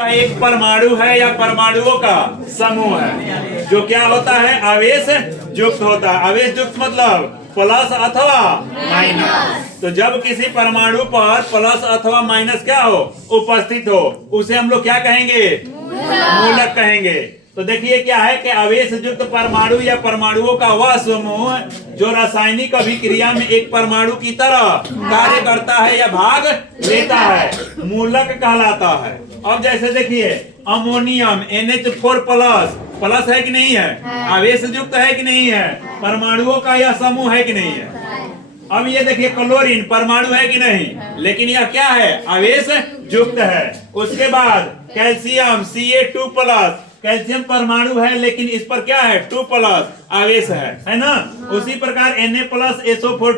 एक परमाणु है या परमाणुओं का समूह है जो क्या होता है, आवेश युक्त होता है। आवेश युक्त मतलब प्लस अथवा माइनस। तो जब किसी परमाणु पर प्लस अथवा माइनस क्या हो, उपस्थित हो, उसे हम लोग क्या कहेंगे, मूलक कहेंगे। तो देखिए क्या है कि आवेश युक्त परमाणु या परमाणुओं का वह समूह जो रासायनिक अभिक्रिया में एक परमाणु की तरह कार्य करता है या भाग लेता है, मूलक कहलाता है। अब जैसे देखिए अमोनियम NH4 प्लस है कि नहीं है, आवेश युक्त है कि नहीं है, परमाणुओं का यह समूह है कि नहीं है। अब ये देखिए क्लोरीन परमाणु है कि नहीं, लेकिन यह क्या है, आवेश युक्त है। उसके बाद कैल्शियम Ca2 कैल्शियम परमाणु है लेकिन इस पर क्या है, 2 आवेश है ना। उसी प्रकार Na+SO4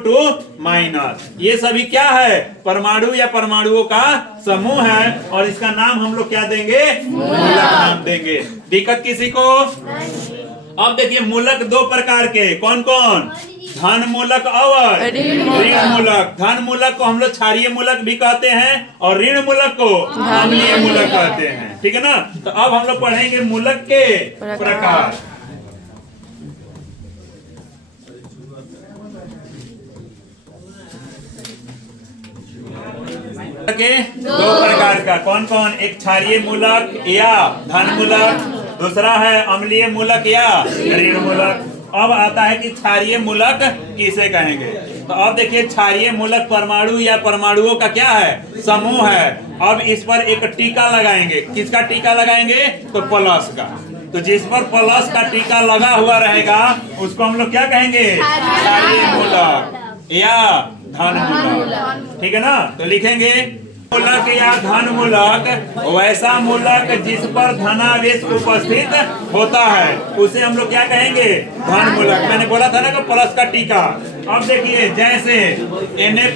ये सभी क्या है, परमाणु या परमाणुओं का समूह है और इसका नाम हम लोग क्या देंगे, मूलक नाम देंगे। दिक्कत किसी को? अब देखिए मूलक दो प्रकार के, कौन कौन, धन मूलक और ऋण मूलक। धन मूलक को हम लोग क्षारीय मूलक भी कहते हैं और ऋण मूलक को अम्लीय मूलक कहते हैं, ठीक है ना। तो अब हम लोग पढ़ेंगे मूलक के प्रकार। के दो प्रकार का, कौन कौन, एक क्षारीय मूलक या धन मूलक, दूसरा है अम्लीय मूलक या ऋण मूलक। अब आता है कि क्षारीय मूलक किसे कहेंगे। तो अब देखिए क्षारीय मूलक परमाणु या परमाणुओं का क्या है, समूह है। अब इस पर एक टीका लगाएंगे, किसका टीका लगाएंगे, तो प्लस का। तो जिस पर प्लस का टीका लगा हुआ रहेगा उसको हम लोग क्या कहेंगे, क्षारीय मूलक या धन मूलक, ठीक है ना। तो लिखेंगे मूलक या धन मूलक वैसा मूलक जिस पर धनावेश उपस्थित होता है उसे हम लोग क्या कहेंगे, धन मूलक। मैंने बोला था ना कि प्लस का टीका। अब देखिए जैसे Na+,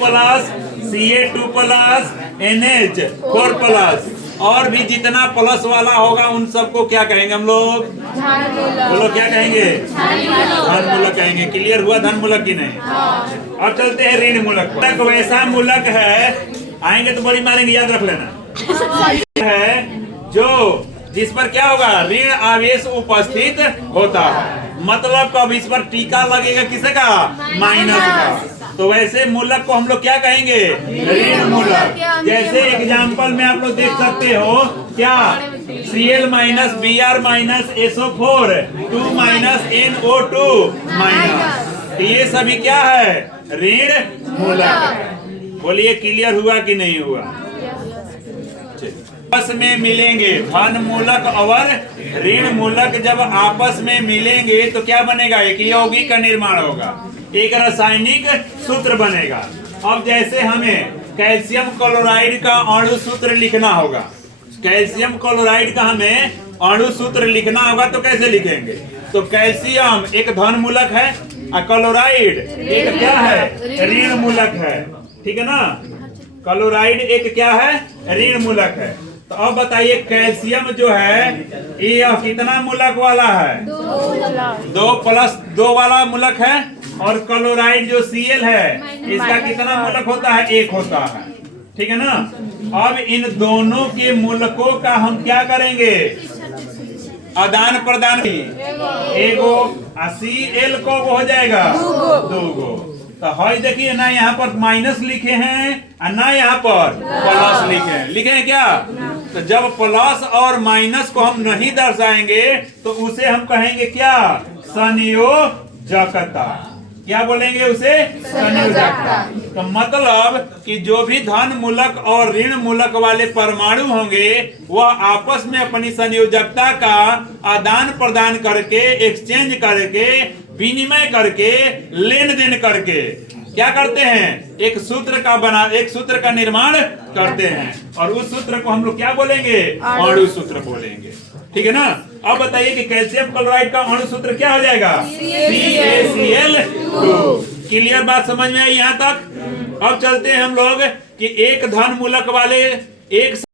Ca2+, NH4+ और भी जितना प्लस वाला होगा उन सबको क्या कहेंगे हम लोग, बोलो क्या कहेंगे, धन मूलक कहेंगे। क्लियर हुआ धन मूलक की नहीं। अब चलते हैं ऋण मूलक पर। वैसा मूलक है, आएंगे तो बड़ी मारेंगे, याद रख लेना, है जो जिस पर क्या होगा, ऋण आवेश उपस्थित होता है। मतलब कब इस पर टीका लगेगा किसे का, माइनस का। तो वैसे मूलक को हम लोग क्या कहेंगे, ऋण मूलक। जैसे एग्जांपल में आप लोग देख सकते हो क्या, Cl- Br- SO4 2 NO2 ये सभी क्या है, ऋण मूलक। बोलिए क्लियर हुआ कि नहीं हुआ। आपस में मिलेंगे, धन मूलक और ऋण मूलक जब आपस में मिलेंगे तो क्या बनेगा, एक यौगिक का निर्माण होगा, एक रासायनिक सूत्र बनेगा। अब जैसे हमें कैल्शियम क्लोराइड का अणु सूत्र लिखना होगा, कैल्शियम क्लोराइड का हमें अणु सूत्र लिखना होगा तो कैसे लिखेंगे, तो कैल्शियम एक धन मूलक है और क्लोराइड एक क्या है, ऋण मूलक है, ठीक है ना। क्लोराइड एक क्या है, ऋण मूलक है। तो अब बताइए कैल्शियम जो है ये कितना मूलक वाला है, 2+2 वाला मूलक है। और क्लोराइड जो Cl है इसका कितना मूलक होता है, 1 होता है, ठीक है ना। अब इन दोनों के मूलकों का हम क्या करेंगे, आदान प्रदान, एगो Cl को हो जाएगा 2 तो है। देखिए ना यहाँ पर माइनस लिखे हैं और ना यहाँ पर प्लस लिखे हैं, लिखे हैं क्या। तो जब प्लस और माइनस को हम नहीं दर्शाएंगे तो उसे हम कहेंगे क्या, संयोजकता। क्या बोलेंगे उसे, संयोजकता। तो मतलब कि जो भी धन मूलक और ऋण मूलक वाले परमाणु होंगे वह आपस में अपनी संयोजकता का आदान प्रदान करके, एक्सचेंज करके, विनिमय करके, लेन देन करके क्या करते हैं, एक सूत्र का निर्माण करते हैं। और उस सूत्र को हम लोग क्या बोलेंगे, अणु सूत्र बोलेंगे, ठीक है ना। अब बताइए कि कैल्शियम क्लोराइड का अणु सूत्र क्या हो जाएगा, CaCl2। क्लियर बात समझ में आई यहाँ तक। अब चलते हैं हम लोग कि एक धन मूलक वाले एक